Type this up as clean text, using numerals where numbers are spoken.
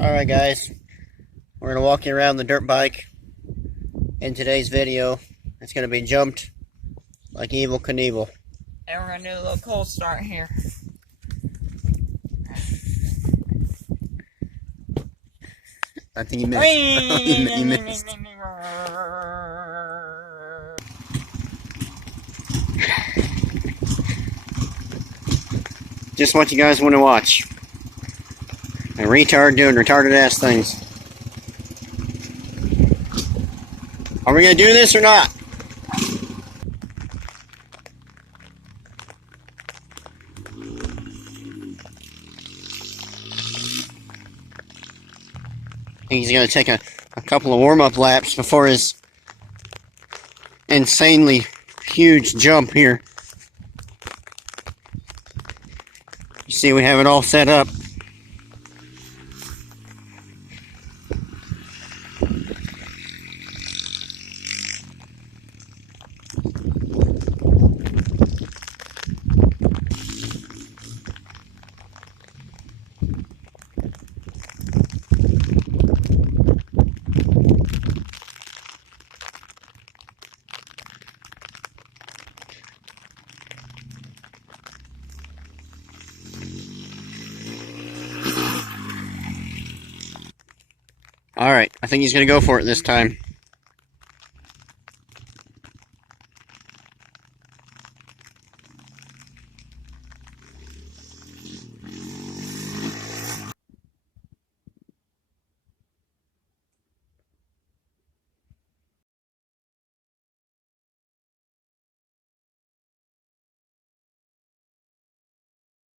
Alright guys, we're going to walk you around the dirt bike in today's video. It's going to be jumped like Evel Knievel. And we're going to do a little cold start here. I think you missed. You missed. Just what you guys want to watch. A retard doing retarded ass things. Are we going to do this or not? He's going to take a couple of warm-up laps before his insanely huge jump here. You see, we have it all set up. Alright, I think he's going to go for it this time.